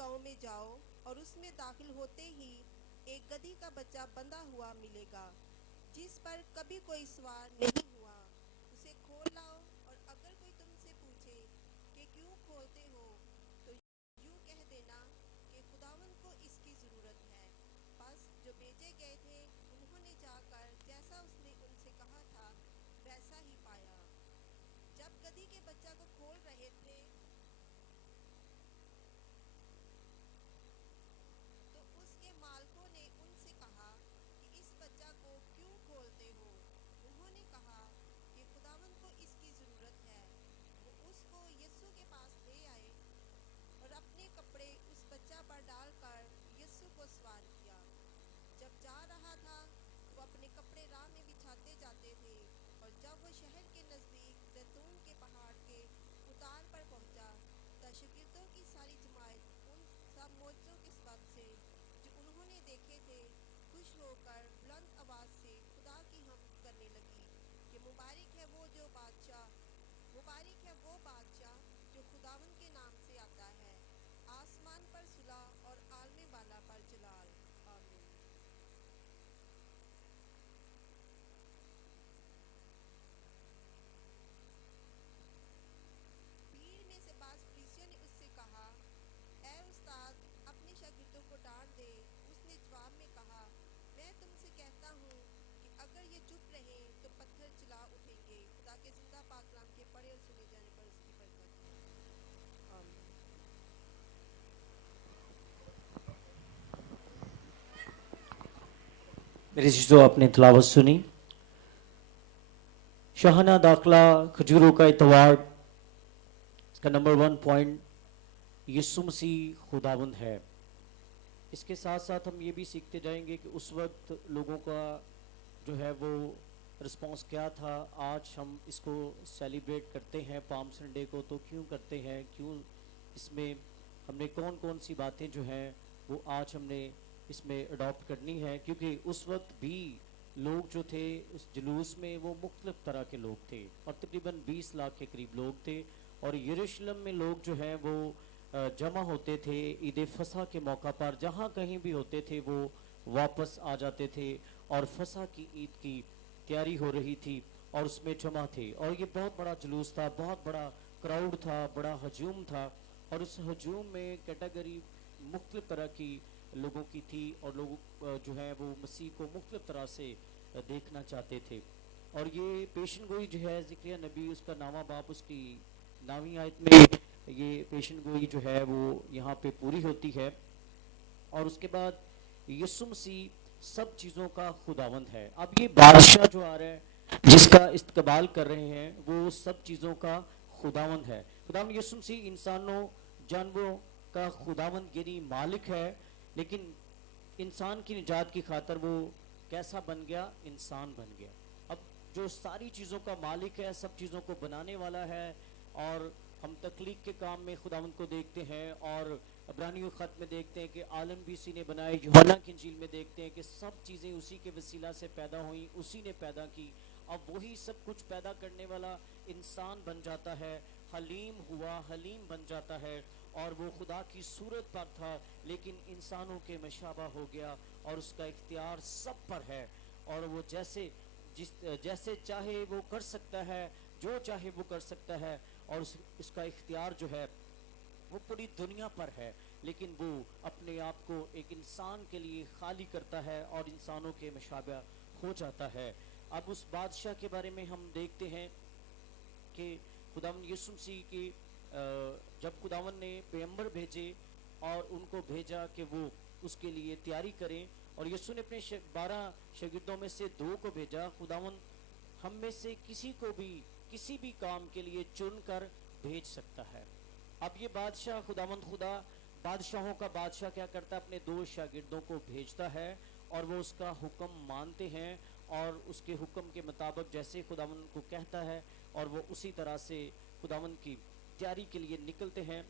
گاؤں میں جاؤ اور اس میں داخل ہوتے ہی ایک گدھی کا بچہ بندھا ہوا ملے گا جس پر کبھی کوئی سوار نہیں ہوا، اسے کھول لاؤ، اور اگر کوئی تم سے پوچھے کہ کیوں کھولتے ہو تو یوں کہہ دینا کہ خداوند کو اس کی ضرورت ہے۔ بس جو بیچے گئے تھے انہوں نے جا کر جیسا اس نے ان سے کہا تھا ویسا ہی پایا۔ جب گدھی کے بچہ کو کھول رہے تھے تو اس کے مالکوں نے ان سے کہا کہ اس بچہ کو کیوں کھولتے ہو؟ انہوں نے کہا کہ خداوند کو اس کی ضرورت ہے۔ وہ اس کو یسوع کے پاس لے آئے اور اپنے کپڑے اس بچہ پر ڈال کر یسوع کو سوار کیا۔ جب جا رہا تھا وہ اپنے کپڑے راہ میں بچھاتے جاتے تھے، اور جب وہ شہر کے نزدیک زیتون کے پہاڑ کے اتار پر پہنچا تو شاگردوں کی ساری جماعت ان سب معجزوں کے سبب سے جو انہوں نے دیکھے تھے خوش ہو کر بلند آواز سے خدا کی حمد کرنے لگی کہ مبارک ہے وہ بادشاہ جو خداوند کے نام سے آتا ہے، آسمان پر صلح اور عالم بالا پر جلال۔ آمین۔ بھیڑ میں سے بعض فریسیوں نے اس سے کہا، اے استاد، اپنے شاگردوں کو ڈانٹ دے۔ اس نے جواب میں کہا، میں تم سے کہتا ہوں کہ اگر یہ چپ رہیں تو پتھر چلا اٹھیں گے۔ خدا کے زندہ پاک کلام کے پڑھے اور سنے جانے پر اس کی برکت ہو۔ آمین۔ میرے عزیزو، آپ نے تلاوت سنی، شاہانہ داخلہ کھجوروں کا اتوار، اس کا نمبر 1 پوائنٹ یسوع مسیح خداوند ہے۔ اس کے ساتھ ساتھ ہم یہ بھی سیکھتے جائیں گے کہ اس وقت لوگوں کا جو ہے وہ رسپانس کیا تھا۔ آج ہم اس کو سیلیبریٹ کرتے ہیں پام سنڈے کو، تو کیوں کرتے ہیں، کیوں اس میں ہم نے کون کون سی باتیں جو ہیں وہ آج ہم نے اس میں اڈاپٹ کرنی ہے، کیونکہ اس وقت بھی لوگ جو تھے اس جلوس میں وہ مختلف طرح کے لوگ تھے، اور تقریباً 20 لاکھ کے قریب لوگ تھے، اور یروشلم میں لوگ جو ہیں وہ جمع ہوتے تھے عید فصح کے موقع پر، جہاں کہیں بھی ہوتے تھے وہ واپس آ جاتے تھے، اور فصح کی عید کی تیاری ہو رہی تھی اور اس میں جمع تھے، اور یہ بہت بڑا جلوس تھا، بہت بڑا کراؤڈ تھا، بڑا ہجوم تھا، اور اس ہجوم میں کیٹیگری مختلف طرح کی لوگوں کی تھی، اور لوگ جو ہیں وہ مسیح کو مختلف طرح سے دیکھنا چاہتے تھے۔ اور یہ پیشن گوئی جو ہے ذکریہ نبی، اس کا نامہ باپ اس کی 9ویں آیت میں یہ پیشن گوئی جو ہے وہ یہاں پہ پوری ہوتی ہے۔ اور اس کے بعد یسوع مسیح سب چیزوں کا خداوند ہے۔ اب یہ بادشاہ جو آ رہا ہے جس کا استقبال کر رہے ہیں وہ سب چیزوں کا خداوند ہے۔ خداوند یسوع مسیح انسانوں جانوروں کا خداوند یعنی مالک ہے، لیکن انسان کی نجات کی خاطر وہ کیسا بن گیا؟ انسان بن گیا۔ اب جو ساری چیزوں کا مالک ہے، سب چیزوں کو بنانے والا ہے، اور ہم تخلیق کے کام میں خداوند کو دیکھتے ہیں، اور عبرانیوں خط میں دیکھتے ہیں کہ عالم بھی اسی نے بنائے، یوحنا کی انجیل میں دیکھتے ہیں کہ سب چیزیں اسی کے وسیلہ سے پیدا ہوئیں، اسی نے پیدا کی۔ اب وہی سب کچھ پیدا کرنے والا انسان بن جاتا ہے، حلیم ہوا، حلیم بن جاتا ہے، اور وہ خدا کی صورت پر تھا لیکن انسانوں کے مشابہ ہو گیا، اور اس کا اختیار سب پر ہے، اور وہ جیسے چاہے وہ کر سکتا ہے، جو چاہے وہ کر سکتا ہے، اور اس کا اختیار جو ہے وہ پوری دنیا پر ہے، لیکن وہ اپنے آپ کو ایک انسان کے لیے خالی کرتا ہے اور انسانوں کے مشابہ ہو جاتا ہے۔ اب اس بادشاہ کے بارے میں ہم دیکھتے ہیں کہ خداوند یسوع مسیح کی جب خداوند نے پیغمبر بھیجے اور ان کو بھیجا کہ وہ اس کے لیے تیاری کریں، اور یسوع نے اپنے 12 شاگردوں میں سے 2 کو بھیجا۔ خداوند ہم میں سے کسی کو بھی کسی بھی کام کے لیے چن کر بھیج سکتا ہے۔ اب یہ بادشاہ خداوند خدا بادشاہوں کا بادشاہ کیا کرتا ہے؟ اپنے 2 شاگردوں کو بھیجتا ہے، اور وہ اس کا حکم مانتے ہیں، اور اس کے حکم کے مطابق جیسے خداوند کو کہتا ہے اور وہ اسی طرح سے خداوند کی تیاری کے لیے نکلتے ہیں۔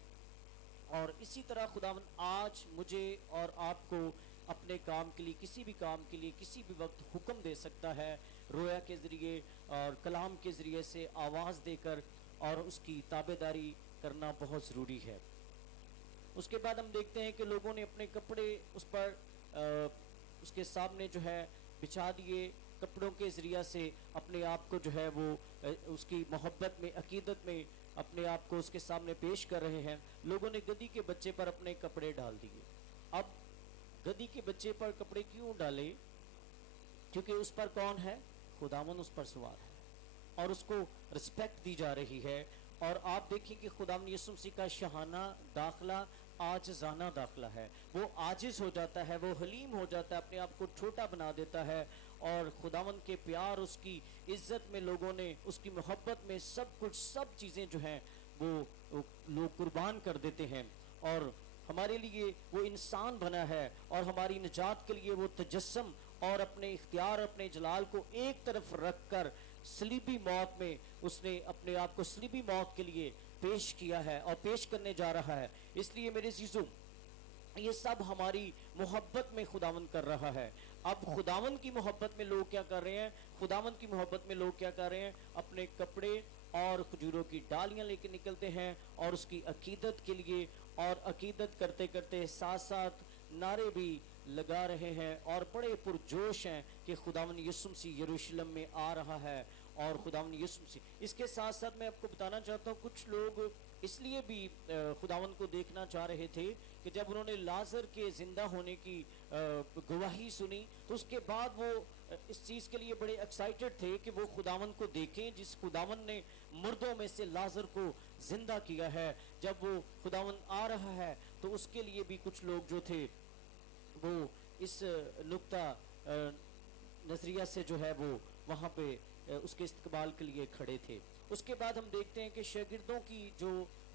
اور اسی طرح خداوند آج مجھے اور آپ کو اپنے کام کے لیے، کسی بھی کام کے لیے کسی بھی وقت حکم دے سکتا ہے، رویا کے ذریعے اور کلام کے ذریعے سے آواز دے کر، اور اس کی تابع داری کرنا بہت ضروری ہے۔ اس کے بعد ہم دیکھتے ہیں کہ لوگوں نے اپنے کپڑے اس پر اس کے سامنے جو ہے بچھا دیے، کپڑوں کے ذریعہ سے اپنے آپ کو جو ہے وہ اس کی محبت میں، عقیدت میں اپنے آپ کو اس کے سامنے پیش کر رہے ہیں۔ لوگوں نے گدی کے بچے پر اپنے کپڑے ڈال دیے۔ اب گدی کے بچے پر کپڑے کیوں ڈالے؟ کیونکہ اس پر کون ہے؟ خداوند اس پر سوار ہے اور اس کو رسپیکٹ دی جا رہی ہے۔ اور آپ دیکھیں کہ خداوند یسوع مسیح کا شاہانہ داخلہ عاجزانہ داخلہ ہے، وہ عاجز ہو جاتا ہے، وہ حلیم ہو جاتا ہے، اپنے آپ کو چھوٹا بنا دیتا ہے، اور خداوند کے پیار، اس کی عزت میں لوگوں نے، اس کی محبت میں سب کچھ، سب چیزیں جو ہیں وہ لوگ قربان کر دیتے ہیں، اور ہمارے لیے وہ انسان بنا ہے، اور ہماری نجات کے لیے وہ تجسم اور اپنے اختیار، اپنے جلال کو ایک طرف رکھ کر صلیبی موت میں اس نے اپنے آپ کو صلیبی موت کے لیے پیش کیا ہے اور پیش کرنے جا رہا ہے۔ اس لیے میرے عزیزوں، یہ سب ہماری محبت میں خداوند کر رہا ہے۔ اب خداوند کی محبت میں لوگ کیا کر رہے ہیں؟ خداوند کی محبت میں لوگ کیا کر رہے ہیں؟ اپنے کپڑے اور کھجوروں کی ڈالیاں لے کے نکلتے ہیں اور اس کی عقیدت کے لیے، اور عقیدت کرتے کرتے ساتھ ساتھ نعرے بھی لگا رہے ہیں اور بڑے پرجوش ہیں کہ خداوند یسوع مسیح یروشلم میں آ رہا ہے، اور خداوند یسوع مسیح۔ اس کے ساتھ ساتھ میں آپ کو بتانا چاہتا ہوں، کچھ لوگ اس لیے بھی خداوند کو دیکھنا چاہ رہے تھے کہ جب انہوں نے لازر کے زندہ ہونے کی گواہی سنی تو اس کے بعد وہ اس چیز کے لیے بڑے ایکسائٹڈ تھے کہ وہ خداوند کو دیکھیں، جس خداوند نے مردوں میں سے لازر کو زندہ کیا ہے۔ جب وہ خداوند آ رہا ہے تو اس کے لیے بھی کچھ لوگ جو تھے وہ اس نقطہ نظریہ سے جو ہے وہ وہاں پہ اس کے استقبال کے لیے کھڑے تھے۔ اس کے بعد ہم دیکھتے ہیں کہ شاگردوں کی جو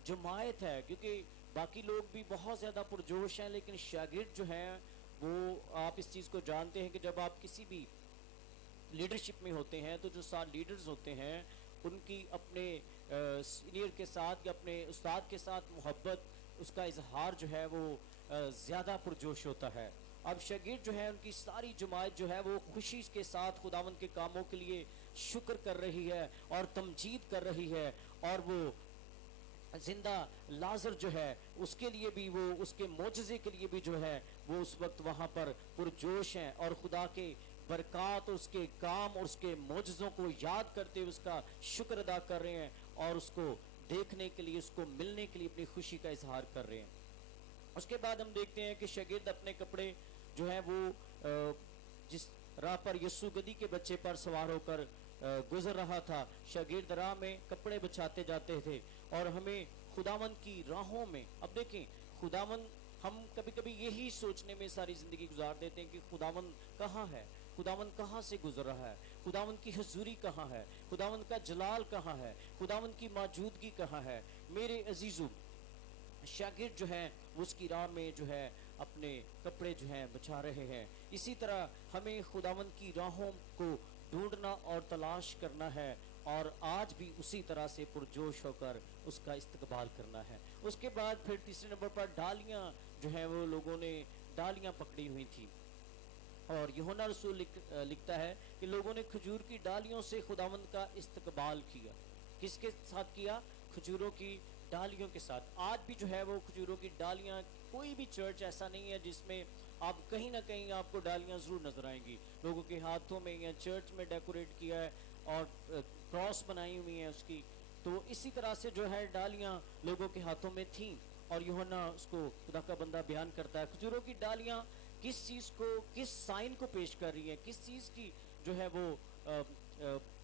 جماعت ہے، کیونکہ باقی لوگ بھی بہت زیادہ پرجوش ہیں، لیکن شاگرد جو ہیں وہ، آپ اس چیز کو جانتے ہیں کہ جب آپ کسی بھی لیڈرشپ میں ہوتے ہیں تو جو ساتھ لیڈرز ہوتے ہیں ان کی اپنے سینئر کے ساتھ یا اپنے استاد کے ساتھ محبت، اس کا اظہار جو ہے وہ زیادہ پرجوش ہوتا ہے۔ اب شاگرد جو ہے، ان کی ساری جماعت جو ہے وہ خوشی کے ساتھ خداوند کے کاموں کے لیے شکر کر رہی ہے اور تمجید کر رہی ہے، اور وہ زندہ لازر جو ہے اس کے لیے بھی، وہ اس کے معجزے کے لیے بھی جو ہے وہ اس وقت وہاں پر پرجوش ہیں، اور خدا کے برکات اور اس کے کام اور اس کے معجزوں کو یاد کرتے ہوئے اس کا شکر ادا کر رہے ہیں، اور اس کو دیکھنے کے لیے، اس کو ملنے کے لیے اپنی خوشی کا اظہار کر رہے ہیں۔ اس کے بعد ہم دیکھتے ہیں کہ شاگرد اپنے کپڑے جو ہیں وہ جس راہ پر یسوع گدی کے بچے پر سوار ہو کر گزر رہا تھا، شاگرد راہ میں کپڑے بچھاتے جاتے تھے، اور ہمیں خداوند کی راہوں میں، اب دیکھیں خداوند، ہم کبھی کبھی یہی سوچنے میں ساری زندگی گزار دیتے ہیں کہ خداوند کہاں ہے، خداوند کہاں سے گزر رہا ہے، خداوند کی حضوری کہاں ہے، خداوند کا جلال کہاں ہے، خداوند کی موجودگی کہاں ہے۔ میرے عزیزو، شاگرد جو ہیں وہ اس کی راہ میں جو ہے اپنے کپڑے جو ہیں بچھا رہے ہیں۔ اسی طرح ہمیں خداوند کی راہوں کو ڈھونڈنا اور تلاش کرنا ہے، اور آج بھی اسی طرح سے پرجوش ہو کر اس کا استقبال کرنا ہے۔ اس کے بعد پھر تیسرے نمبر پر ڈالیاں جو ہیں، وہ لوگوں نے ڈالیاں پکڑی ہوئی تھی، اور یوحنا رسول لکھتا ہے کہ لوگوں نے کھجور کی ڈالیوں سے خداوند کا استقبال کیا۔ کس کے ساتھ کیا؟ کھجوروں کی ڈالیوں کے ساتھ۔ آج بھی جو ہے وہ کھجوروں کی ڈالیاں، کوئی بھی چرچ ایسا نہیں ہے جس میں آپ کہیں نہ کہیں آپ کو ڈالیاں ضرور نظر آئیں گی، لوگوں کے ہاتھوں میں یا چرچ میں ڈیکوریٹ کیا ہے اور کراس بنائی ہوئی ہیں اس کی۔ تو اسی طرح سے جو ہے ڈالیاں لوگوں کے ہاتھوں میں تھیں، اور یوحنا اس کو خدا کا بندہ بیان کرتا ہے۔ کھجوروں کی ڈالیاں کس چیز کو، کس سائن کو پیش کر رہی ہیں، کس چیز کی جو ہے وہ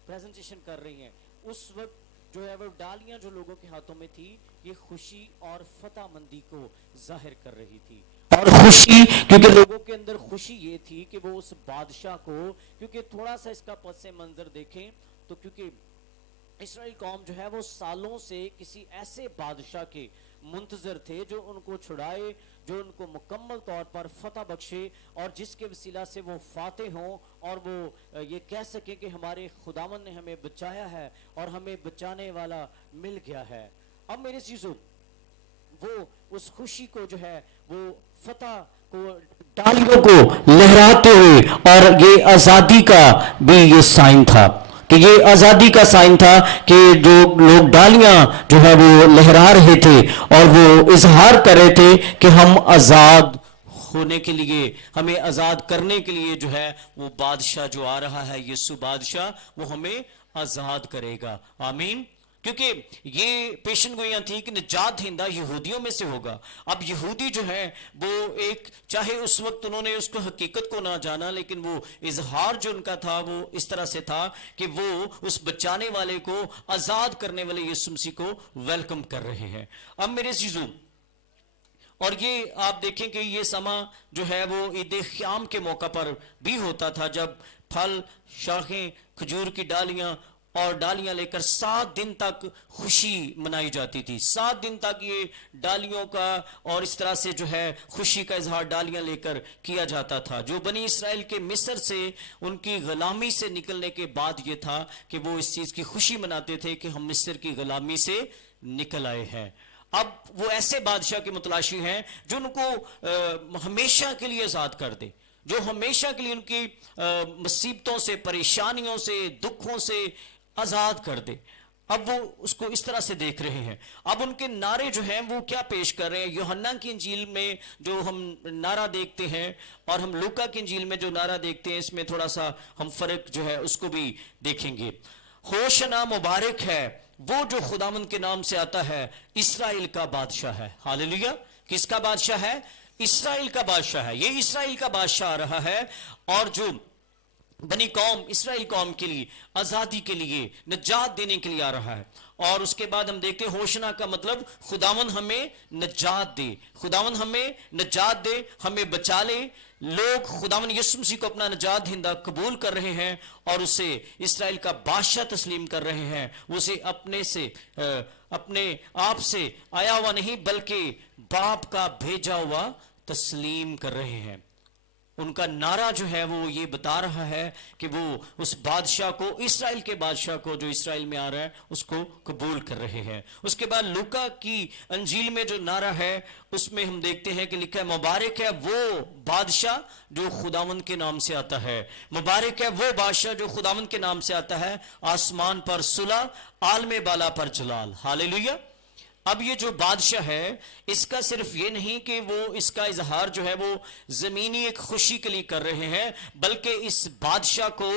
پریزنٹیشن کر رہی ہیں؟ اس وقت جو ہے وہ ڈالیاں جو لوگوں کے ہاتھوں میں تھی، یہ خوشی اور فتح مندی کو ظاہر کر رہی تھی، اور خوشی، کیونکہ لوگوں کے اندر خوشی یہ تھی کہ وہ اس بادشاہ کو، کیونکہ تھوڑا سا اس کا پس منظر دیکھیں تو، کیونکہ اسرائیل قوم جو ہے وہ سالوں سے کسی ایسے بادشاہ کے منتظر تھے جو ان کو چھڑائے، جو ان کو مکمل طور پر فتح بخشے، اور جس کے وسیلہ سے وہ فاتح ہوں، اور وہ یہ کہہ سکیں کہ ہمارے خداوند نے ہمیں بچایا ہے اور ہمیں بچانے والا مل گیا ہے۔ اب میرے عزیزو، وہ اس خوشی کو جو ہے وہ فتح کو، ڈالیوں کو لہراتے ہوئے، اور یہ آزادی کا بھی یہ سائن تھا کہ یہ آزادی کا سائن تھا کہ جو لوگ ڈالیاں جو ہے وہ لہرا رہے تھے اور وہ اظہار کر رہے تھے کہ ہم آزاد ہونے کے لیے، ہمیں آزاد کرنے کے لیے جو ہے وہ بادشاہ جو آ رہا ہے، یسوع بادشاہ، وہ ہمیں آزاد کرے گا. آمین. کیونکہ یہ پیشن گوئیاں تھیں کہ نجات دہندہ یہودیوں میں سے ہوگا. اب یہودی جو ہے وہ ایک، چاہے اس وقت انہوں نے اس کو حقیقت کو نہ جانا، لیکن وہ اظہار جو ان کا تھا وہ اس طرح سے تھا کہ وہ اس بچانے والے کو، آزاد کرنے والے یسوع مسیح کو ویلکم کر رہے ہیں. اب میرے عزیزو، اور یہ آپ دیکھیں کہ یہ سما جو ہے وہ عید خیام کے موقع پر بھی ہوتا تھا، جب پھل، شاخیں، کھجور کی ڈالیاں اور ڈالیاں لے کر 7 دن تک خوشی منائی جاتی تھی. 7 دن تک یہ ڈالیوں کا اور اس طرح سے جو ہے خوشی کا اظہار ڈالیاں لے کر کیا جاتا تھا. جو بنی اسرائیل کے مصر سے، ان کی غلامی سے نکلنے کے بعد یہ تھا کہ وہ اس چیز کی خوشی مناتے تھے کہ ہم مصر کی غلامی سے نکل آئے ہیں. اب وہ ایسے بادشاہ کے متلاشی ہیں جو ان کو ہمیشہ کے لیے آزاد کر دے، جو ہمیشہ کے لیے ان کی مصیبتوں سے، پریشانیوں سے، دکھوں سے آزاد کر دے. اب وہ اس کو اس طرح سے دیکھ رہے ہیں. اب ان کے نعرے جو ہیں وہ کیا پیش کر رہے ہیں؟ یوحنا کی انجیل میں جو ہم نعرہ دیکھتے ہیں اور ہم لوکا کی انجیل میں جو نعرہ دیکھتے ہیں، اس میں تھوڑا سا ہم فرق جو ہے اس کو بھی دیکھیں گے. ہوشنا مبارک ہے وہ جو خداوند کے نام سے آتا ہے، اسرائیل کا بادشاہ ہے. ہاللیلویہ. کس کا بادشاہ ہے؟ اسرائیل کا بادشاہ ہے. یہ اسرائیل کا بادشاہ آ رہا ہے اور جو بنی قوم، اسرائیل قوم کے لیے آزادی کے لیے، نجات دینے کے لیے آ رہا ہے. اور اس کے بعد ہم دیکھتے ہیں ہوشنا کا مطلب خداوند ہمیں نجات دے، خداوند ہمیں نجات دے، ہمیں بچا لے. لوگ خداوند یسوع مسیح کو اپنا نجات دہندہ قبول کر رہے ہیں اور اسے اسرائیل کا بادشاہ تسلیم کر رہے ہیں. اسے اپنے آپ سے آیا ہوا نہیں بلکہ باپ کا بھیجا ہوا تسلیم کر رہے ہیں. ان کا نعرہ جو ہے وہ یہ بتا رہا ہے کہ وہ اس بادشاہ کو، اسرائیل کے بادشاہ کو جو اسرائیل میں آ رہا ہے، اس کو قبول کر رہے ہیں. اس کے بعد لوکا کی انجیل میں جو نعرہ ہے اس میں ہم دیکھتے ہیں کہ لکھا ہے مبارک ہے وہ بادشاہ جو خداوند کے نام سے آتا ہے. مبارک ہے وہ بادشاہ جو خداوند کے نام سے آتا ہے. آسمان پر صلح، عالم بالا پر جلال. ہاللیلویہ. اب یہ جو بادشاہ ہے، اس کا صرف یہ نہیں کہ وہ اس کا اظہار جو ہے وہ زمینی ایک خوشی کے لیے کر رہے ہیں، بلکہ اس بادشاہ کو